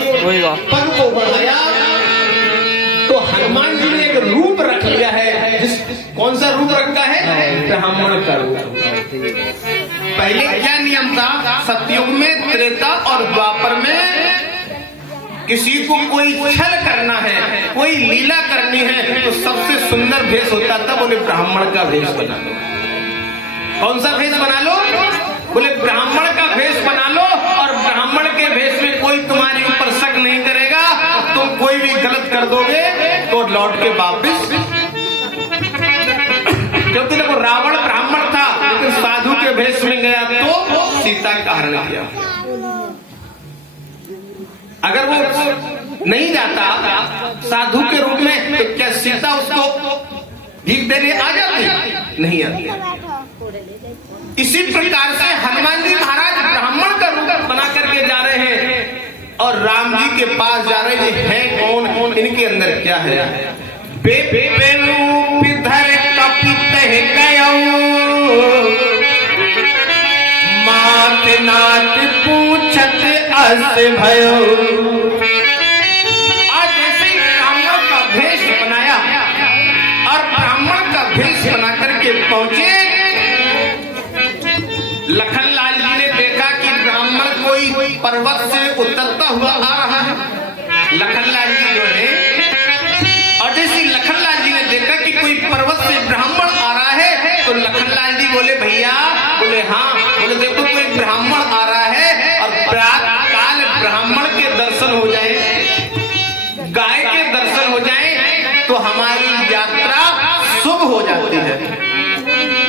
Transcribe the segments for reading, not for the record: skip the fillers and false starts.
पद को बढ़ाया तो हनुमान जी ने एक रूप रख लिया है। कौन सा रूप रखा है? ब्राह्मण का रूप। पहले क्या नियम था? सतयुग में, त्रेता और द्वापर में किसी को कोई छल करना है, कोई लीला करनी है तो सबसे सुंदर भेष होता था, बोले ब्राह्मण का भेष बना लो। कौन सा भेष बना लो? बोले ब्राह्मण का भेष बना लो, और ब्राह्मण के भेष में कोई तुम्हारे ऊपर शक नहीं करेगा। तुम कोई भी गलत कर दोगे तो लौट के वापिस, क्योंकि देखो रावण ब्राह्मण था लेकिन साधु के भेष में गया तो सीता का हरण किया। अगर वो नहीं जाता साधु के रूप में तो क्या सीता उसको भीख देने आ जाती? नहीं आती। इसी प्रकार से हनुमान जी महाराज ब्राह्मण का रूप बना करके जा रहे हैं और राम जी के पास जा रहे हैं। कौन? इनके अंदर क्या है? रूप धर कपित मात नाथ पूछत अस भयो। आज जैसे ही ब्राह्मण का भेष बनाया और ब्राह्मण का भेष बना करके पहुंचे, लखनलाल जी ने देखा कि ब्राह्मण कोई पर्वत से उतरता हुआ आ रहा है। लखनलाल जी जो है, और जैसे लखनलाल जी ने देखा कि कोई पर्वत से ब्राह्मण आ रहा है तो लखनलाल जी बोले भैया, बोले हाँ, बोले देखो कोई ब्राह्मण आ रहा है और प्रातः काल ब्राह्मण के दर्शन हो जाए, गाय के दर्शन हो जाए तो हमारी यात्रा शुभ हो जाती है।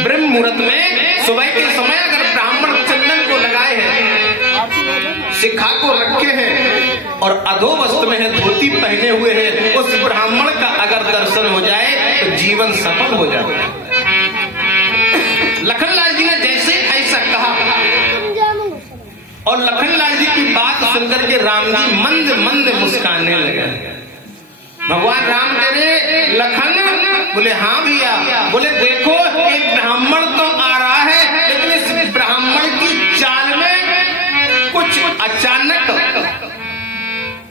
ब्रह्म मुहूर्त में सुबह के समय अगर ब्राह्मण चंदन को लगाए हैं, शिखा को रखे हैं और अधोवस्त्र में है, धोती पहने हुए हैं, उस ब्राह्मण का अगर दर्शन हो जाए तो जीवन सफल हो जाता है। लखनलाल जी ने जैसे ऐसा कहा और लखनलाल जी की बात सुनकर के राम जी मंद मंद मुस्काने लगे। भगवान राम कह रहे लखन, बोले हाँ भैया, बोले देखो एक ब्राह्मण तो आ रहा है लेकिन इस ब्राह्मण की चाल में कुछ अचानक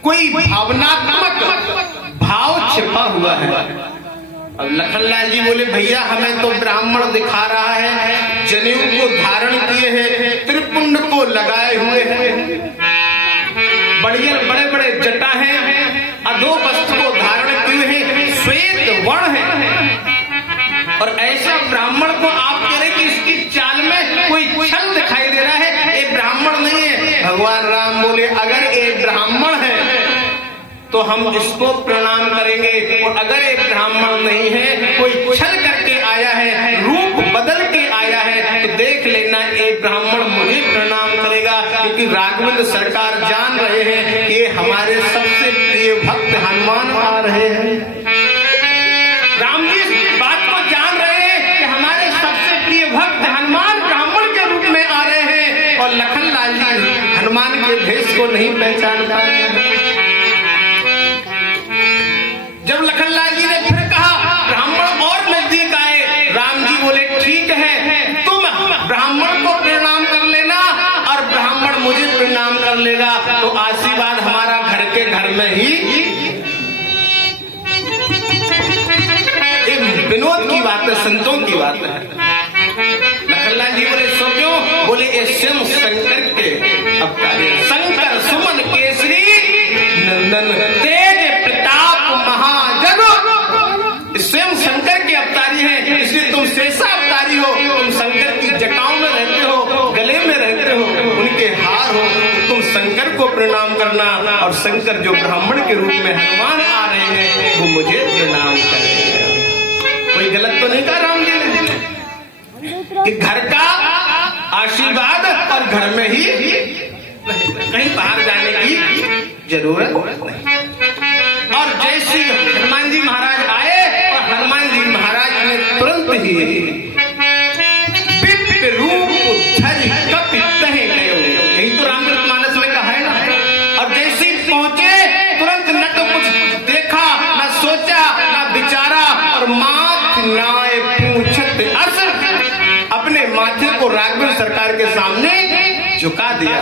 कोई भावनात्मक भाव छिपा हुआ है। अब लखनलाल जी बोले भैया हमें तो ब्राह्मण दिखा रहा है, जनेऊ को धारण किए हैं, त्रिपुंड को लगाए हुए हैं, बड़े बड़े जटा हैं, अधोवस्त्र को धारण किए हैं, श्वेत वर्ण है, और ऐसा ब्राह्मण को आप कह रहे कि इसकी चाल में कोई छल दिखाई दे रहा है, ये ब्राह्मण नहीं है। भगवान राम बोले अगर ये ब्राह्मण है तो हम इसको प्रणाम करेंगे, और अगर एक ब्राह्मण नहीं है, कोई छल करके आया है, रूप बदल के आया है, तो देख लेना एक ब्राह्मण मुझे प्रणाम करेगा, क्योंकि राघवेंद्र सरकार जान रहे हैं कि हमारे सबसे प्रिय भक्त हनुमान आ रहे हैं। राम जी इस बात को जान रहे हैं कि हमारे सबसे प्रिय भक्त हनुमान ब्राह्मण के रूप में आ रहे हैं, और लखनलाल जी हनुमान के भेष को नहीं पहचान पा रहे हैं। जब लखनलाल जी ने फिर कहा ब्राह्मण और नजदीक आए, राम जी बोले ठीक है, तुम ब्राह्मण को प्रणाम कर लेना और ब्राह्मण मुझे प्रणाम कर लेगा, तो आशीर्वाद हमारा घर के घर में ही। विनोद की बात है, संतों की बात है। लखनलाल जी बोले सो क्यों? बोले ये शिव शंकर के अवतार, शंकर सुमन केसरी नंदन तेज प्रताप महाजन, स्वयं शंकर के अवतारी हैं, इसलिए तुम शेषा अवतारी हो, तुम शंकर की जटाओं में रहते हो, गले में रहते हो, उनके हार हो, तुम शंकर को प्रणाम करना, और शंकर जो ब्राह्मण के रूप में हनुमान आ रहे हैं वो मुझे प्रणाम करेंगे। कोई गलत तो नहीं कहा राम जी ने कि घर का आशीर्वाद और घर में ही, कहीं बाहर जाने की जरूरत नहीं। और जैसे हनुमान जी महाराज आए और हनुमान जी महाराज ने तुरंत ही दिव्य रूप धरि कपित गयो, यही तो रामचरितमानस में कहा है ना। और जैसे ही पहुंचे तुरंत न तो कुछ देखा, न सोचा, न विचारा, और माथ नाय पूछत अस, अपने माथे को राघवेंद्र सरकार के सामने झुका दिया।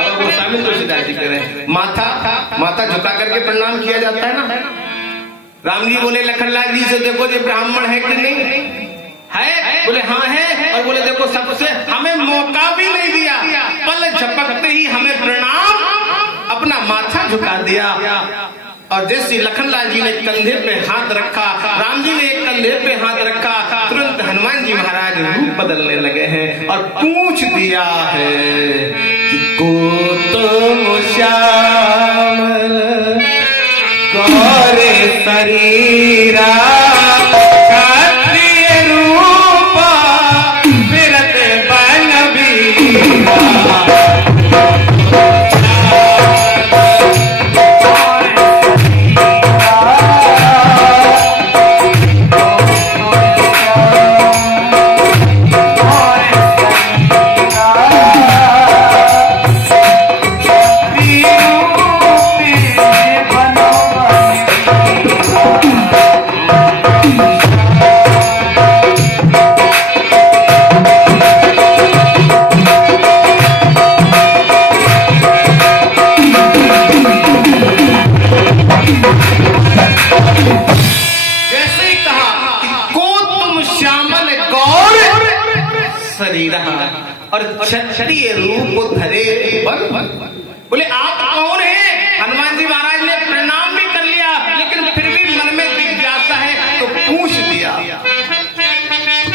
और वो ग्रामीण तुलसीदास जी कह रहे हैं, माथा झुका करके प्रणाम किया जाता है ना। राम जी बोले लखनलाल जी से, देखो ये ब्राह्मण है कि नहीं है? बोले हाँ है। और बोले देखो सबसे हमें मौका भी नहीं दिया, पल झपकते ही हमें प्रणाम अपना माथा झुका दिया। और जैसे लखनलाल जी ने कंधे पे हाथ रखा, राम जी ने एक कंधे पे हाथ रखा, तुरंत हनुमान जी महाराज रूप बदलने लगे हैं और पूछ दिया है कि को तुम श्यामल गौरे शरीरा क्षत्रिय रूपा फिरत बनवीरा। और क्षत्रिय रूप धरे बोले आप कौन है? हनुमान जी महाराज ने प्रणाम भी कर लिया, लेकिन फिर भी मन में जिज्ञासा है तो पूछ दिया।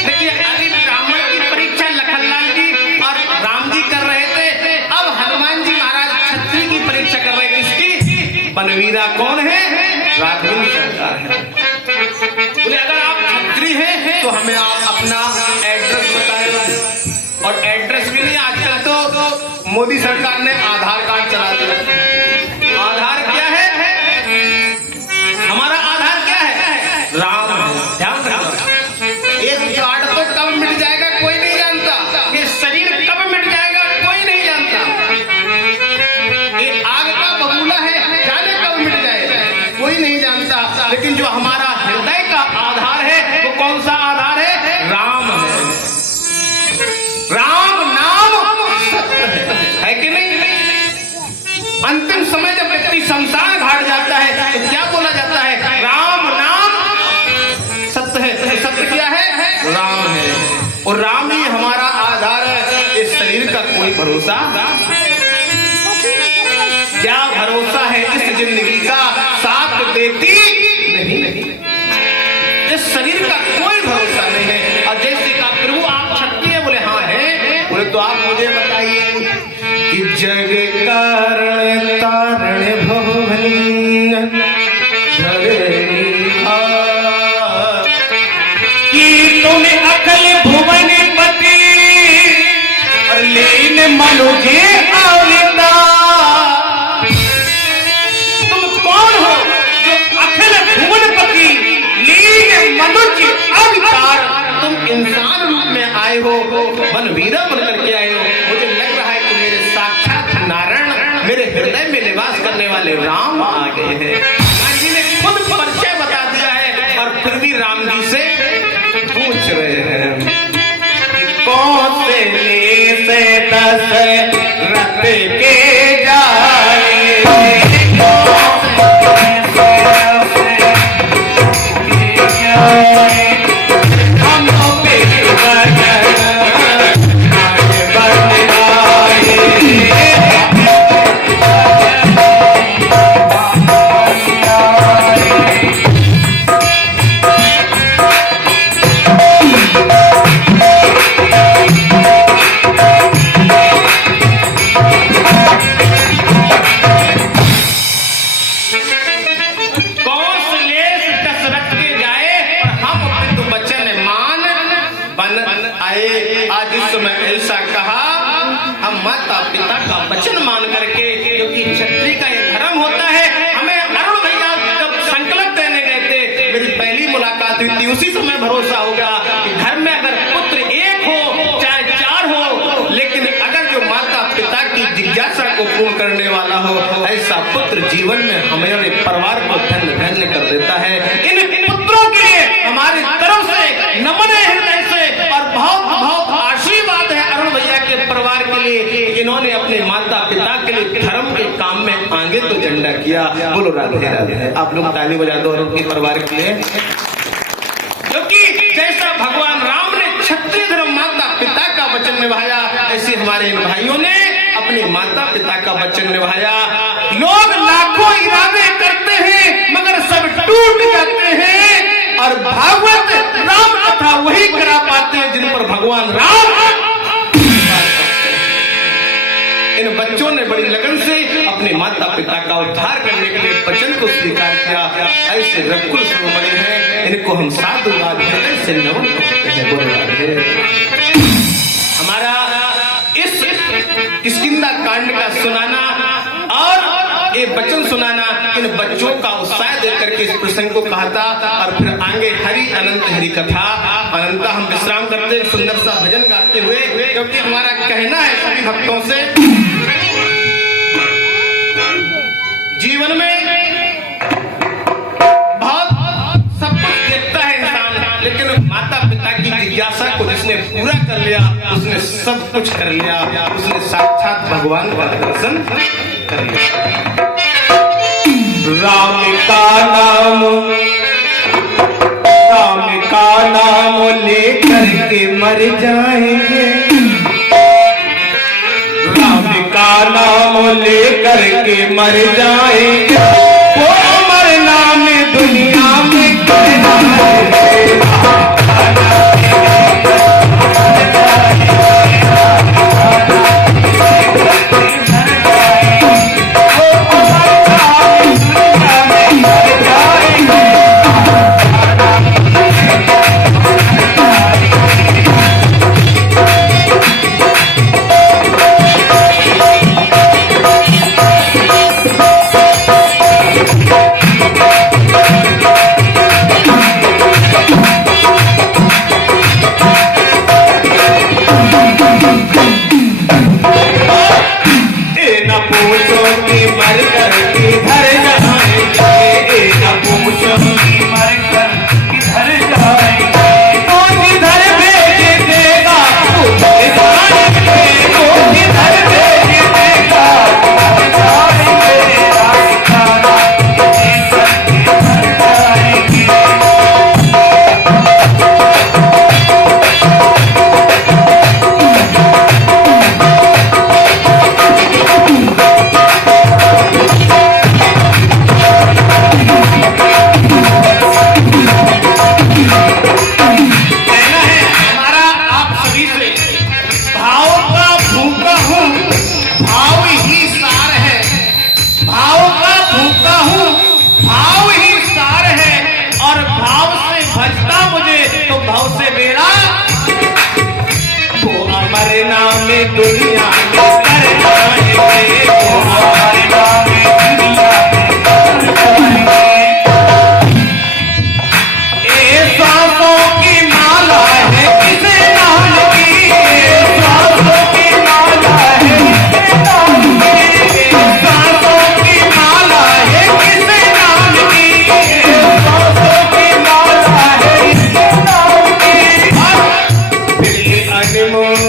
देखिए अभी ब्राह्मण की परीक्षा लखनलाल जी और राम जी कर रहे थे, अब हनुमान जी महाराज क्षत्रिय की परीक्षा कर रहे। किसकी? बनवीरा कौन है? राघवेंद्र सरकार है। बोले अगर आप क्षत्रिय हैं तो हमें आप अपना एड्रेस बताएं। और एड्रेस भी नहीं, आजकल तो मोदी सरकार ने आधार कार्ड चला दिया। आधार क्या है? हमारा आधार क्या है? राम है। ध्यान रखना, एक कार्ड तो कब मिट जाएगा कोई नहीं जानता, ये शरीर कब मिट जाएगा कोई नहीं जानता। ये आग का बबूला है, जाने कब मिट जाएगा कोई नहीं जानता। लेकिन जो हमारा हृदय का आधार है वो कौन सा आधार है? राम है। राम नाम सत्य है कि नहीं? अंतिम समय जब व्यक्ति शमशान घाट जाता है तो क्या बोला जाता है? राम नाम सत्य है। सत्य क्या है? राम है। और राम ही हमारा आधार है। इस शरीर का कोई भरोसा, क्या भरोसा है इस जिंदगी का? साथ देती नहीं, इस शरीर का कोई भरोसा नहीं है। और जैसे का प्रभु आप क्षत्रिय, बोले हाँ है। बोले तो आप मुझे बताइए कि जग कारण तारण भवन कि तुम अकल भुवन पति और लीन मनुजे आवलिता। तुम कौन हो जो अखिल भुवन पति लीन मनुज अवतार? तुम इंसान रूप में आए हो, बनवीरा बनकर के आए हो। मुझे लग रहा है कि मेरे साक्षात नारायण मेरे हृदय में निवास करने वाले राम आ गए हैं। राम जी ने खुद परिचय बता दिया है और फिर भी राम जी से पूछ रहे हैं कि कौन से ले से दशरथ के जाए। माता पिता का वचन मान करके, क्योंकि क्षत्रिय का ये धर्म होता है। हमें अरुण भैया जब संकल्प देने गए थे, मेरी पहली मुलाकात हुई थी, उसी समय भरोसा हो गया कि घर में अगर पुत्र एक हो चाहे चार हो, लेकिन अगर जो माता पिता की जिज्ञासा को पूर्ण करने वाला हो, ऐसा पुत्र जीवन में हमारे परिवार को धन्य धन्य कर देता है। इन पुत्रों के लिए हमारी तरफ से नमन है हृदय से और बहुत बहुत आशीर्वाद है अरुण भैया के परिवार के लिए। इन्होंने अपने माता पिता के लिए धर्म के काम में आगे तो झंडा किया। बोलो राधे राधे। आप लोग ताली बजा दो और उनके परिवार के लिए, क्योंकि जैसा भगवान राम ने क्षत्रिय धर्म माता पिता का वचन निभाया, ऐसे हमारे इन भाइयों ने अपने माता पिता का वचन निभाया। लोग लाखों इरादे करते हैं मगर सब टूट जाते हैं, और भागवत राम कथा वही करा पाते हैं जिन पर भगवान राम। इन बच्चों ने बड़ी लगन से अपने माता पिता का उद्धार करने के लिए वचन को स्वीकार किया। ऐसे रघुकुल शिरोमणि हैं, इनको हम साधुवाद से नमन करते हैं। बोल रहे हमारा इस किष्किंधा कांड का सुनाना और ये वचन सुनाना इन बच्चों का उत्साह देकर के इस प्रसंग को कहा था। और फिर आगे हरि अनंत हरि कथा अनंता हम विश्राम करते सुंदर सा भजन गाते हुए, क्योंकि हमारा कहना है सभी भक्तों से, जीवन में बहुत सब कुछ देखता है इंसान, लेकिन माता पिता की जिज्ञासा को जिसने पूरा कर लिया उसने सब कुछ कर लिया, उसने साक्षात भगवान का दर्शन कर लिया। राम का नाम लेकर के मर जाएंगे, राम का नाम लेकर के मर जाएंगे, वो मरना में दुनिया में कहना है। Oh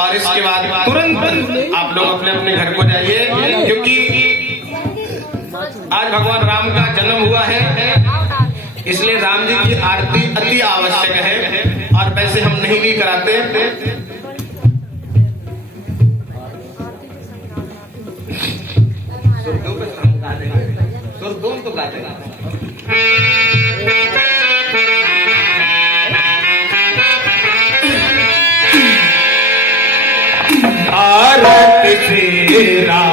और इसके बाद तुरंत आप लोग अपने अपने घर को जाइए, क्योंकि आज भगवान राम का जन्म हुआ है, इसलिए राम जी की आरती अति आवश्यक है। और वैसे हम नहीं भी कराते, सुर तो गा देंगे। आरती श्री राम